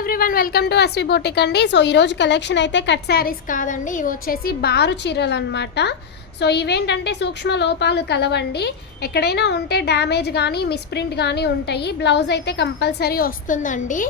Everyone welcome to Asvi boutique అండి. So ఈరోజు collection అయితే కట్ శారీస్ కాదండి, ఇవి వచ్చేసి బారు చీరలు అనమాట. సో ఇవేంటంటే సూక్ష్మ లోపాలు కలవండి, ఎక్కడైనా ఉంటే డ్యామేజ్ కానీ మిస్ప్రింట్ కానీ ఉంటాయి. బ్లౌజ్ అయితే కంపల్సరీ వస్తుందండి.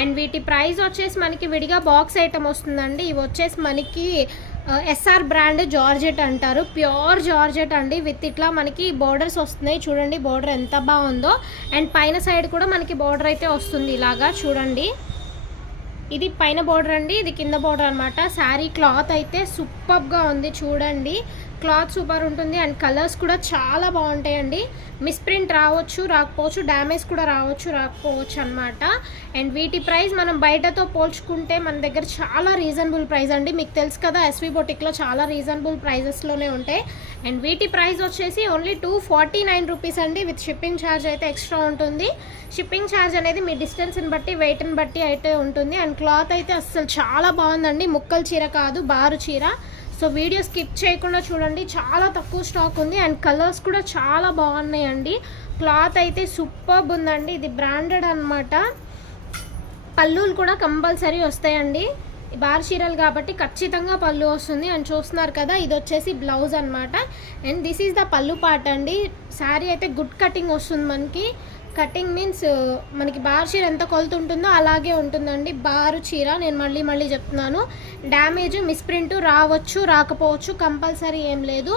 అండ్ వీటి ప్రైస్ వచ్చేసి మనకి విడిగా బాక్స్ ఐటమ్ వస్తుందండి. ఇవి వచ్చేసి మనకి ఎస్ఆర్ బ్రాండ్ జార్జెట్ అంటారు, ప్యూర్ జార్జెట్ అండి. విత్ ఇట్లా మనకి బోర్డర్స్ వస్తున్నాయి, చూడండి బోర్డర్ ఎంత బాగుందో. అండ్ పైన సైడ్ కూడా మనకి బోర్డర్ అయితే వస్తుంది, ఇలాగా చూడండి. ఇది పైన బోర్డర్ అండి, ఇది కింద బోర్డర్ అనమాట. శారీ క్లాత్ అయితే సూపర్గా ఉంది, చూడండి క్లాత్ సూపర్ ఉంటుంది. అండ్ కలర్స్ కూడా చాలా బాగుంటాయండి. మిస్ప్రింట్ రావచ్చు రాకపోవచ్చు, డ్యామేజ్ కూడా రాకపోవచ్చు అనమాట. అండ్ వీటి ప్రైస్ మనం బయటతో పోల్చుకుంటే మన దగ్గర చాలా రీజనబుల్ ప్రైస్ అండి. మీకు తెలుసు కదా ఎస్వి బొటిక్లో చాలా రీజనబుల్ ప్రైజెస్లోనే ఉంటాయి. అండ్ వీటి ప్రైస్ వచ్చేసి ఓన్లీ 249 రూపీస్ అండి. విత్ షిప్పింగ్ ఛార్జ్ అయితే ఎక్స్ట్రా ఉంటుంది. షిప్పింగ్ ఛార్జ్ అనేది మీ డిస్టెన్స్ని బట్టి వెయిట్ని బట్టి అయితే ఉంటుంది. అండ్ క్లాత్ అయితే అస్సలు చాలా బాగుందండి, ముక్కల చీర కాదు బారు చీర. సో వీడియో స్కిప్ చేయకుండా చూడండి, చాలా తక్కువ స్టాక్ ఉంది. అండ్ కలర్స్ కూడా చాలా బాగున్నాయండి. క్లాత్ అయితే సూపర్బ్ ఉందండి, ఇది బ్రాండెడ్ అనమాట. పళ్ళులు కూడా కంపల్సరీ వస్తాయండి, బార్ చీరలు కాబట్టి ఖచ్చితంగా పళ్ళు వస్తుంది. అండ్ చూస్తున్నారు కదా, ఇది వచ్చేసి బ్లౌజ్ అనమాట. అండ్ దిస్ ఈజ్ ద పళ్ళు పార్ట్ అండి. శారీ అయితే గుడ్ కటింగ్ వస్తుంది మనకి. కటింగ్ మీన్స్ మనకి బార్ చీర ఎంత కొలత ఉంటుందో అలాగే ఉంటుందండి బారు చీర. నేను మళ్ళీ చెప్తున్నాను, డ్యామేజ్ మిస్ప్రింట్ రావచ్చు రాకపోవచ్చు, కంపల్సరీ ఏం లేదు.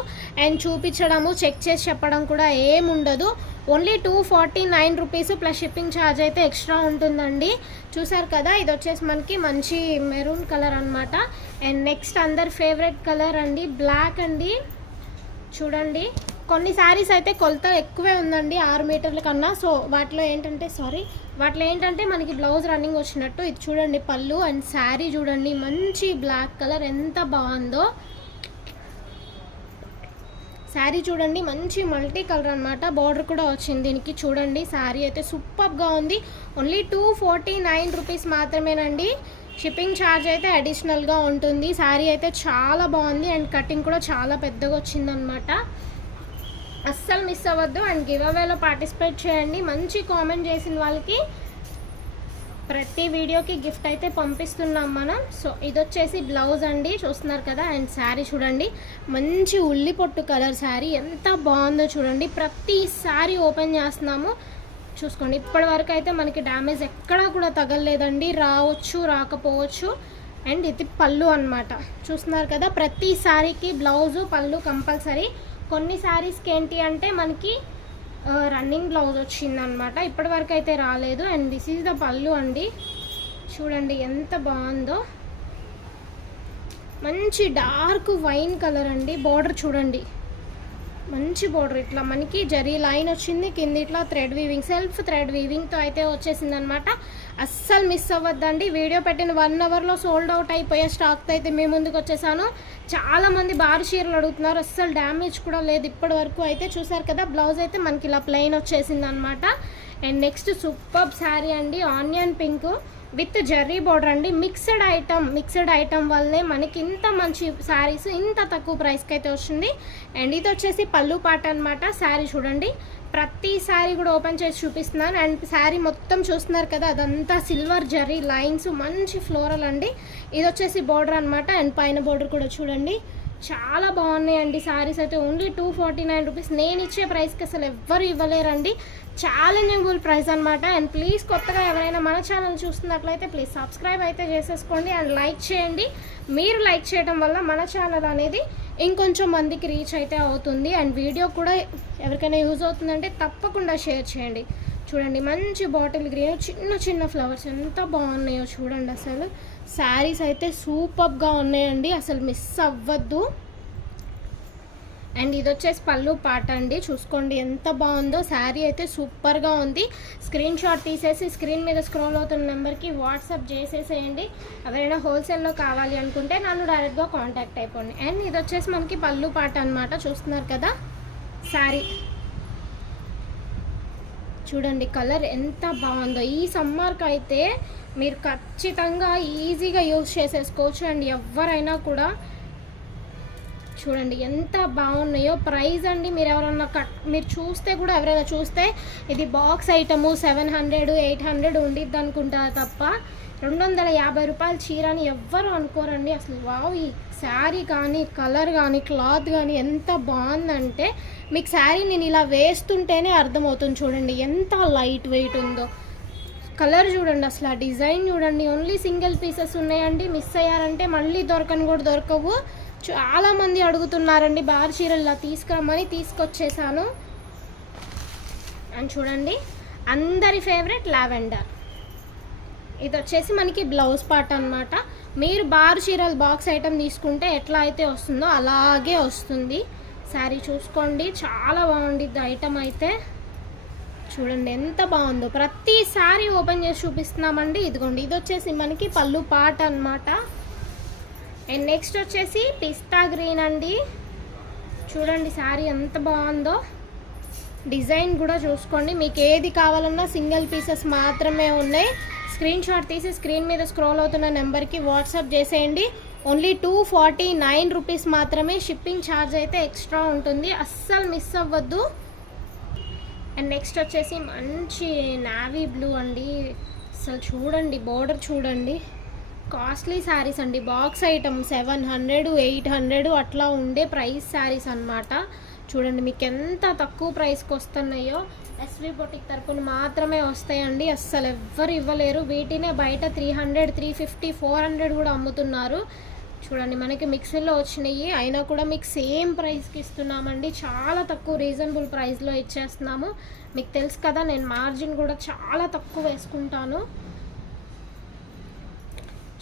అండ్ చూపించడము చెక్ చేసి చెప్పడం కూడా ఏం ఉండదు. Only 249 rupees plus shipping charge అయితే ఎక్స్ట్రా ఉంటుందండి. చూసారు కదా, ఇది వచ్చేసి మనకి మంచి మెరూన్ కలర్ అనమాట. అండ్ నెక్స్ట్ అందరి ఫేవరెట్ కలర్ అండి, బ్లాక్ అండి. చూడండి కొన్ని శారీస్ అయితే కొలత ఎక్కువే ఉందండి 6 మీటర్ల కన్నా. సో వాటిలో ఏంటంటే మనకి బ్లౌజ్ రన్నింగ్ వచ్చినట్టు. ఇది చూడండి పళ్ళు. అండ్ శారీ చూడండి, మంచి బ్లాక్ కలర్ ఎంత బాగుందో. శారీ చూడండి మంచి మల్టీ కలర్ అనమాట, బార్డర్ కూడా వచ్చింది దీనికి. చూడండి శారీ అయితే సూపర్గా ఉంది. ఓన్లీ 249 రూపీస్ మాత్రమేనండి. షిప్పింగ్ ఛార్జ్ అయితే అడిషనల్గా ఉంటుంది. శారీ అయితే చాలా బాగుంది. అండ్ కటింగ్ కూడా చాలా పెద్దగా వచ్చిందనమాట. అస్సలు మిస్ అవ్వద్దు. అండ్ గివ్ అవేలో పార్టిసిపేట్ చేయండి. మంచి కామెంట్ చేసిన వాళ్ళకి ప్రతి వీడియోకి గిఫ్ట్ అయితే పంపిస్తున్నాం మనం. సో ఇది వచ్చేసి బ్లౌజ్ అండి, చూస్తున్నారు కదా. అండ్ శారీ చూడండి, మంచి ఉల్లి పొట్టు కలర్ శారీ ఎంత బాగుందో చూడండి. ప్రతి శారీ ఓపెన్ చేస్తున్నాము, చూసుకోండి. ఇప్పటి వరకు అయితే మనకి డ్యామేజ్ ఎక్కడా కూడా తగలలేదండి, రావచ్చు రాకపోవచ్చు. అండ్ ఇది పళ్ళు అనమాట, చూస్తున్నారు కదా. ప్రతి శారీకి బ్లౌజు పళ్ళు కంపల్సరీ. కొన్ని శారీస్కి ఏంటి అంటే మనకి రన్నింగ్ బ్లౌజ్ వచ్చిందనమాట, ఇప్పటి వరకు అయితే రాలేదు. అండ్ దిస్ ఈజ్ ద పళ్ళు అండి, చూడండి ఎంత బాగుందో. మంచి డార్క్ వైన్ కలర్ అండి. బార్డర్ చూడండి, మంచి బార్డర్, ఇట్లా మనకి జరీ లైన్ వచ్చింది. కింద ఇట్లా థ్రెడ్ వీవింగ్, సెల్ఫ్ థ్రెడ్ వీవింగ్తో అయితే వచ్చేసింది అనమాట. అస్సలు మిస్ అవ్వద్దండి. వీడియో పెట్టిన 1 అవర్లో సోల్డ్ అవుట్ అయిపోయే స్టాక్తో అయితే మేము ముందుకు వచ్చేసాను. చాలామంది బారు చీరలు అడుగుతున్నారు, అస్సలు డ్యామేజ్ కూడా లేదు ఇప్పటి వరకు అయితే. చూసారు కదా, బ్లౌజ్ అయితే మనకి ఇలా ప్లెయిన్ వచ్చేసింది అనమాట. అండ్ నెక్స్ట్ సూపర్ శారీ అండి, onion pink with zari border అండి. మిక్స్డ్ ఐటమ్ వల్లే మనకి ఇంత మంచి శారీస్ ఇంత తక్కువ ప్రైస్కి అయితే వస్తుంది. అండ్ ఇది వచ్చేసి పళ్ళు పాట అనమాట. శారీ చూడండి, ప్రతి శారీ కూడా ఓపెన్ చేసి చూపిస్తున్నాను. అండ్ శారీ మొత్తం చూస్తున్నారు కదా, అదంతా సిల్వర్ జర్రీ లైన్స్, మంచి ఫ్లోరల్ అండి. ఇది వచ్చేసి బోర్డర్ అనమాట. అండ్ పైన బోర్డర్ కూడా చూడండి, చాలా బాగున్నాయండి శారీస్ అయితే. Only 249 rupees. నేను ఇచ్చే ప్రైస్కి అసలు ఎవ్వరు ఇవ్వలేరండి, ఛాలెంజబుల్ ప్రైస్ అనమాట. అండ్ ప్లీజ్ కొత్తగా ఎవరైనా మన ఛానల్ చూస్తున్నట్లయితే ప్లీజ్ సబ్స్క్రైబ్ అయితే చేసేసుకోండి. అండ్ లైక్ చేయండి, మీరు లైక్ చేయడం వల్ల మన ఛానల్ అనేది ఇంకొంచెం మందికి రీచ్ అయితే అవుతుంది. అండ్ వీడియో కూడా ఎవరికైనా యూజ్ అవుతుందంటే తప్పకుండా షేర్ చేయండి. చూడండి మంచి బాటిల్ గ్రీన్, చిన్న ఫ్లవర్స్ ఎంత బాగున్నాయో చూడండి. అసలు శారీస్ అయితే సూపర్గా ఉన్నాయండి, అసలు మిస్ అవ్వద్దు. అండ్ ఇది వచ్చేసి పళ్ళు పాట అండి, చూసుకోండి ఎంత బాగుందో. శారీ అయితే సూపర్గా ఉంది. స్క్రీన్ షాట్ తీసేసి స్క్రీన్ మీద స్క్రోల్ అవుతున్న నెంబర్కి వాట్సాప్ చేసేసేయండి. ఎవరైనా హోల్సేల్లో కావాలి అనుకుంటే నన్ను డైరెక్ట్గా కాంటాక్ట్ అయిపోండి. అండ్ ఇది వచ్చేసి మనకి పళ్ళు పాట అనమాట, చూస్తున్నారు కదా. శారీ చూడండి, కలర్ ఎంత బాగుందో. ఈ సమ్మర్కి అయితే మీరు ఖచ్చితంగా ఈజీగా యూజ్ చేసేసుకోవచ్చు. అండ్ ఎవరైనా కూడా చూడండి ఎంత బాగున్నాయో. ప్రైస్ అండి మీరు ఎవరన్నా మీరు చూస్తే కూడా ఎవరైనా చూస్తే ఇది బాక్స్ ఐటము 700 800 ఉండిద్ది అనుకుంటారు తప్ప 250 రూపాయల చీర అని ఎవ్వరు అనుకోరండి అసలు. వావ్, ఈ శారీ కానీ కలర్ కానీ క్లాత్ కానీ ఎంత బాగుందంటే మీకు శారీ నేను ఇలా వేస్తుంటేనే అర్థమవుతుంది. చూడండి ఎంత లైట్ వెయిట్ ఉందో. కలర్ చూడండి, అసలు ఆ డిజైన్ చూడండి. ఓన్లీ సింగిల్ పీసెస్ ఉన్నాయండి. మిస్ అయ్యారంటే మళ్ళీ దొరకని కూడా దొరకవు. చాలామంది అడుగుతున్నారండి బార్ చీరలు ఇలా తీసుకురమ్మని, తీసుకొచ్చేసాను. అని చూడండి, అందరి ఫేవరెట్ లావెండర్. ఇది వచ్చేసి మనకి బ్లౌజ్ పార్ట్ అనమాట. మీరు బార్ చీరలు బాక్స్ ఐటమ్ తీసుకుంటే ఎట్లా అయితే వస్తుందో అలాగే వస్తుంది. శారీ చూసుకోండి, చాలా బాగుండిద్ది ఐటమ్ అయితే. చూడండి ఎంత బాగుందో. ప్రతిసారి ఓపెన్ చేసి చూపిస్తున్నామండి. ఇదిగోండి, ఇది వచ్చేసి మనకి పళ్ళు పార్ట్ అనమాట. అండ్ నెక్స్ట్ వచ్చేసి పిస్తా గ్రీన్ అండి. చూడండి శారీ ఎంత బాగుందో. డిజైన్ కూడా చూసుకోండి. మీకు ఏది కావాలన్నా సింగిల్ పీసెస్ మాత్రమే ఉన్నాయి. స్క్రీన్ షాట్ తీసి స్క్రీన్ మీద స్క్రోల్ అవుతున్న నెంబర్కి వాట్సాప్ చేసేయండి. ఓన్లీ 249 రూపీస్ మాత్రమే. షిప్పింగ్ ఛార్జ్ అయితే ఎక్స్ట్రా ఉంటుంది, అస్సలు మిస్ అవ్వద్దు. అండ్ నెక్స్ట్ వచ్చేసి మంచి నావీ బ్లూ అండి. అసలు చూడండి బోర్డర్ చూడండి. కాస్ట్లీ శారీస్ అండి. బాక్స్ ఐటమ్ 700 800 అట్లా ఉండే ప్రైస్ శారీస్ అన్నమాట. చూడండి మీకు ఎంత తక్కువ ప్రైస్కి వస్తున్నాయో. ఎస్వి బొటిక్ తరపున మాత్రమే వస్తాయండి, అస్సలు ఎవ్వరు ఇవ్వలేరు. వీటినే బయట 300 350 400 కూడా అమ్ముతున్నారు. చూడండి మనకి మిక్సీలో వచ్చినాయి, అయినా కూడా మీకు సేమ్ ప్రైస్కి ఇస్తున్నామండి. చాలా తక్కువ రీజనబుల్ ప్రైస్లో ఇచ్చేస్తున్నాము. మీకు తెలుసు కదా, నేను మార్జిన్ కూడా చాలా తక్కువ వేసుకుంటాను.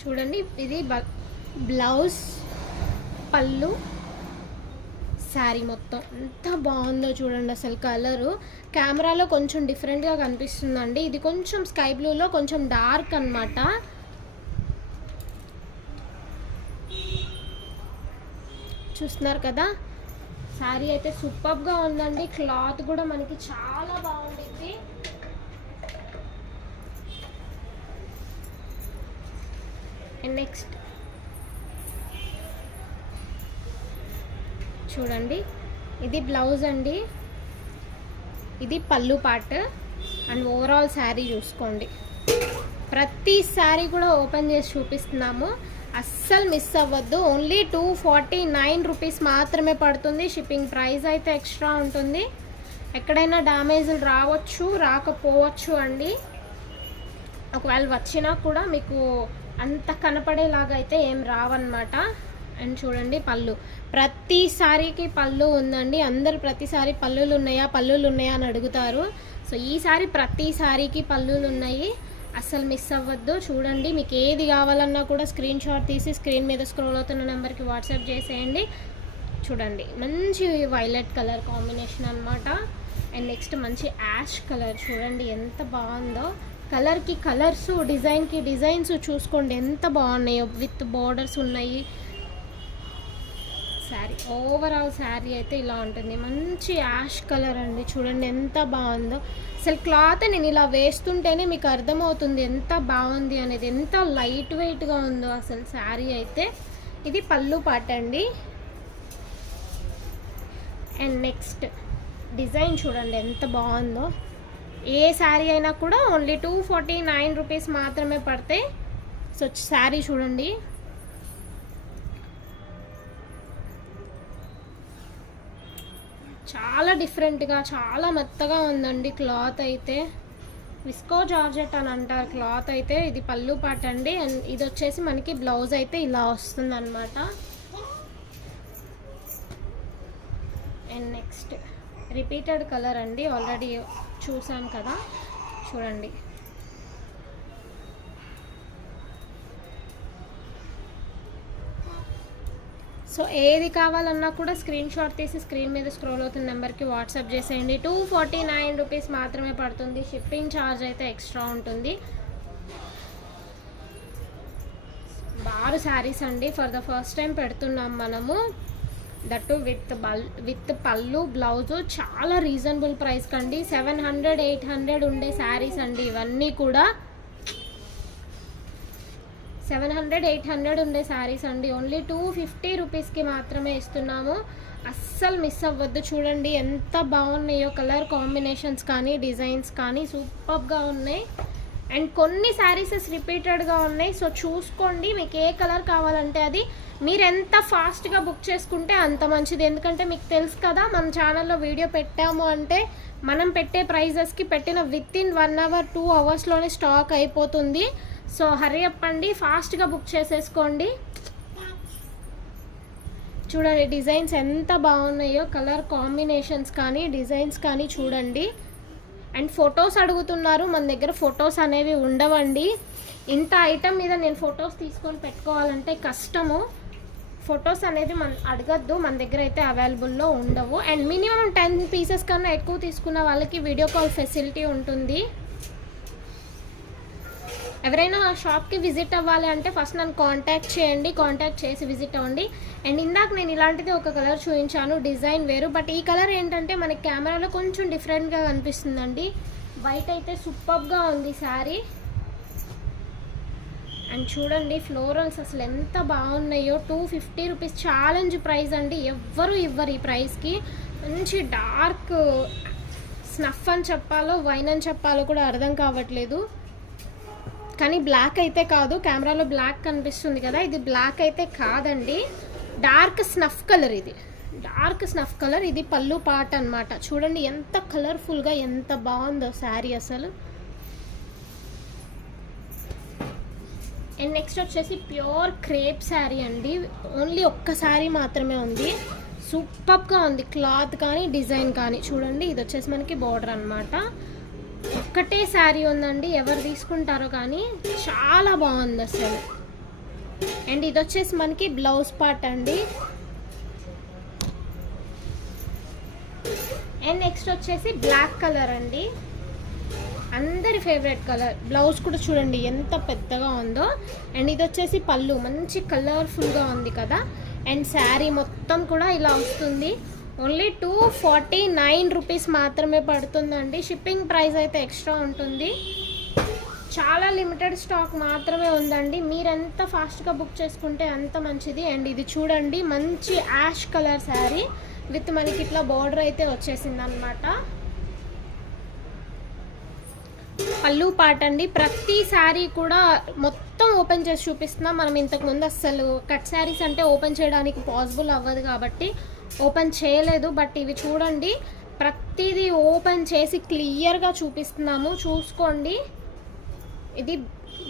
చూడండి ఇది బ్లౌజ్, పళ్ళు, శారీ మొత్తం ఎంత బాగుందో చూడండి. అసలు కలరు కెమెరాలో కొంచెం డిఫరెంట్గా కనిపిస్తుందండి. ఇది కొంచెం స్కై బ్లూలో కొంచెం డార్క్ అన్నమాట. చూస్తున్నారు కదా, శారీ అయితే సూపర్గా ఉందండి. క్లాత్ కూడా మనకి చాలా బాగుంటుంది. అండ్ నెక్స్ట్ చూడండి, ఇది బ్లౌజ్ అండి, ఇది పళ్ళు పార్ట్. అండ్ ఓవరాల్ శారీ చూసుకోండి. ప్రతి శారీ కూడా ఓపెన్ చేసి చూపిస్తున్నాము, అస్సలు మిస్ అవ్వద్దు. ఓన్లీ 249 రూపీస్ మాత్రమే పడుతుంది. షిప్పింగ్ ప్రైస్ అయితే ఎక్స్ట్రా ఉంటుంది. ఎక్కడైనా డ్యామేజ్లు రావచ్చు, రాకపోవచ్చు అండి. ఒకవేళ వచ్చినా కూడా మీకు అంత కనపడేలాగా అయితే ఏం రావన్నమాట. అండ్ చూడండి పళ్ళు, ప్రతి సారీకి పళ్ళు ఉందండి. అందరు ప్రతిసారి పళ్ళులు ఉన్నాయా అని అడుగుతారు. సో ఈసారి ప్రతి సారీకి పళ్ళులు ఉన్నాయి, అస్సలు మిస్ అవ్వద్దు. చూడండి మీకు ఏది కావాలన్నా కూడా స్క్రీన్ షాట్ తీసి స్క్రీన్ మీద స్క్రోల్ అవుతున్న నెంబర్కి వాట్సాప్ చేసేయండి. చూడండి మంచి వైలెట్ కలర్ కాంబినేషన్ అనమాట. అండ్ నెక్స్ట్ మంచి యాష్ కలర్. చూడండి ఎంత బాగుందో. కలర్కి కలర్స్, డిజైన్కి డిజైన్స్ చూసుకోండి ఎంత బాగున్నాయో. విత్ బోర్డర్స్ ఉన్నాయి. శారీ ఓవరాల్ శారీ అయితే ఇలా ఉంటుంది. మంచి యాష్ కలర్ అండి. చూడండి ఎంత బాగుందో. అసలు క్లాత్ నేను ఇలా వేస్తుంటేనే మీకు అర్థమవుతుంది ఎంత బాగుంది అనేది, ఎంత లైట్ వెయిట్గా ఉందో అసలు శారీ అయితే. ఇది పళ్ళు పార్ట్ అండి. అండ్ నెక్స్ట్ డిజైన్ చూడండి ఎంత బాగుందో. ఏ శారీ అయినా కూడా ఓన్లీ 249 రూపీస్ మాత్రమే పడతాయి. సో శారీ చూడండి, చాలా డిఫరెంట్గా చాలా మెత్తగా ఉందండి క్లాత్ అయితే. విస్కో జార్జెట్ అని అంటారు క్లాత్ అయితే. ఇది పళ్ళు పార్ట్ అండి. అండ్ ఇది వచ్చేసి మనకి బ్లౌజ్ అయితే ఇలా వస్తుంది అనమాట. అండ్ నెక్స్ట్ రిపీటెడ్ కలర్ అండి, ఆల్రెడీ చూసాం కదా. చూడండి సో ఏది కావాలన్నా కూడా స్క్రీన్ షాట్ తీసి స్క్రీన్ మీద స్క్రోల్ అవుతున్న నెంబర్కి వాట్సాప్ చేసేయండి. 249 రూపీస్ మాత్రమే పడుతుంది. షిప్పింగ్ ఛార్జ్ అయితే ఎక్స్ట్రా ఉంటుంది. బారు శారీస్ అండి, ఫర్ ద ఫస్ట్ టైం పెడుతున్నాం మనము. దట్టు విత్ పళ్ళు బ్లౌజు చాలా రీజనబుల్ ప్రైస్ కండి. 700 800 ఉండే శారీస్ అండి ఇవన్నీ కూడా. 700-800 ఉండే శారీస్ అండి. ఓన్లీ 250 రూపీస్కి మాత్రమే ఇస్తున్నాము. అస్సలు మిస్ అవ్వద్దు. చూడండి ఎంత బాగున్నాయో, కలర్ కాంబినేషన్స్ కానీ డిజైన్స్ కానీ సూపర్గా ఉన్నాయి. అండ్ కొన్ని శారీసెస్ రిపీటెడ్గా ఉన్నాయి. సో చూసుకోండి, మీకు ఏ కలర్ కావాలంటే అది. మీరు ఎంత ఫాస్ట్గా బుక్ చేసుకుంటే అంత మంచిది. ఎందుకంటే మీకు తెలుసు కదా, మన ఛానల్లో వీడియో పెట్టాము అంటే మనం పెట్టే ప్రైజెస్కి పెట్టిన విత్ ఇన్ 1 అవర్ 2 అవర్స్లోనే స్టాక్ అయిపోతుంది. సో హరీ అప్ అండి, ఫాస్ట్గా బుక్ చేసేసుకోండి. చూడండి డిజైన్స్ ఎంత బాగున్నాయో, కలర్ కాంబినేషన్స్ కానీ డిజైన్స్ కానీ చూడండి. అండ్ ఫొటోస్ అడుగుతున్నారు, మన దగ్గర ఫొటోస్ అనేవి ఉండవండి. ఇంత ఐటమ్ మీద నేను ఫొటోస్ తీసుకొని పెట్టుకోవాలంటే కష్టము. ఫొటోస్ అనేది అడగద్దు, మన దగ్గర అయితే అవైలబుల్లో ఉండవు. అండ్ మినిమం 10 పీసెస్ కన్నా ఎక్కువ తీసుకున్న వాళ్ళకి వీడియో కాల్ ఫెసిలిటీ ఉంటుంది. ఎవరైనా షాప్కి విజిట్ అవ్వాలి అంటే ఫస్ట్ నన్ను కాంటాక్ట్ చేయండి, కాంటాక్ట్ చేసి విజిట్ అవ్వండి. అండ్ ఇందాక నేను ఇలాంటిది ఒక కలర్ చూపించాను, డిజైన్ వేరు, బట్ ఈ కలర్ ఏంటంటే మనకి కెమెరాలో కొంచెం డిఫరెంట్గా కనిపిస్తుందండి. వైట్ అయితే సూపర్గా ఉంది శారీ. అండ్ చూడండి ఫ్లోరల్స్ అసలు ఎంత బాగున్నాయో. 250 రూపీస్ ఛాలెంజ్ ప్రైస్ అండి, ఎవ్వరు ఇవ్వరు ఈ ప్రైస్కి. మంచి డార్క్ స్నఫ్ అని చెప్పాలో వైన్ అని చెప్పాలో కూడా అర్థం కావట్లేదు. కానీ బ్లాక్ అయితే కాదు, కెమెరాలో బ్లాక్ కనిపిస్తుంది కదా, ఇది బ్లాక్ అయితే కాదండి, డార్క్ స్నఫ్ కలర్. ఇది డార్క్ స్నఫ్ కలర్. ఇది పళ్ళు పాట అన్నమాట. చూడండి ఎంత కలర్ఫుల్గా ఎంత బాగుందో శారీ అసలు. అండ్ నెక్స్ట్ వచ్చేసి ప్యూర్ క్రేప్ శారీ అండి. ఓన్లీ ఒక్క శారీ మాత్రమే ఉంది, సూపర్గా ఉంది క్లాత్ కానీ డిజైన్ కానీ. చూడండి ఇది వచ్చేసి మనకి బార్డర్ అన్నమాట. ఒక్కటే శారీ ఉందండి, ఎవరు తీసుకుంటారో కానీ చాలా బాగుంది అసలు. అండ్ ఇది వచ్చేసి మనకి బ్లౌజ్ పార్ట్ అండి. అండ్ నెక్స్ట్ వచ్చేసి బ్లాక్ కలర్ అండి, అందరి ఫేవరెట్ కలర్. బ్లౌజ్ కూడా చూడండి ఎంత పెద్దగా ఉందో. అండ్ ఇది వచ్చేసి పళ్ళు, మంచి కలర్ఫుల్గా ఉంది కదా. అండ్ శారీ మొత్తం కూడా ఇలా వస్తుంది. ఓన్లీ 249 రూపీస్ మాత్రమే పడుతుందండి. షిప్పింగ్ ప్రైస్ అయితే ఎక్స్ట్రా ఉంటుంది. చాలా లిమిటెడ్ స్టాక్ మాత్రమే ఉందండి. మీరు ఎంత ఫాస్ట్గా బుక్ చేసుకుంటే అంత మంచిది. అండ్ ఇది చూడండి మంచి యాష్ కలర్ శారీ విత్ మనకి ఇట్లా బార్డర్ అయితే వచ్చేసింది అనమాట. పళ్ళు పాట అండి. ప్రతి శారీ కూడా మొత్తం ఓపెన్ చేసి చూపిస్తున్నాం. మనం ఇంతకుముందు అస్సలు కట్ శారీస్ అంటే ఓపెన్ చేయడానికి పాసిబుల్ అవ్వదు కాబట్టి ఓపెన్ చేయలేదు. బట్ ఇవి చూడండి ప్రతిదీ ఓపెన్ చేసి క్లియర్గా చూపిస్తున్నాము, చూసుకోండి. ఇది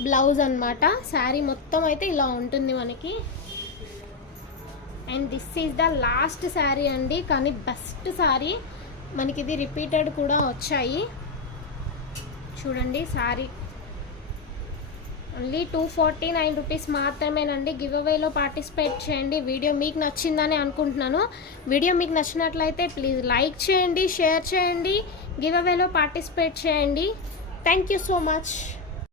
బ్లౌజ్ అన్నమాట. శారీ మొత్తం అయితే ఇలా ఉంటుంది మనకి. And this is the last sari అండి, కానీ బెస్ట్ శారీ. మనకి ఇది రిపీటెడ్ కూడా వచ్చాయి. చూడండి శారీ ఓన్లీ 249 రూపీస్ మాత్రమేనండి. గివ్ అవేలో పార్టిసిపేట్ చేయండి. వీడియో మీకు నచ్చిందని అనుకుంటున్నాను. వీడియో మీకు నచ్చినట్లయితే ప్లీజ్ లైక్ చేయండి, షేర్ చేయండి, గివ్ అవేలో పార్టిసిపేట్ చేయండి. Thank you so much.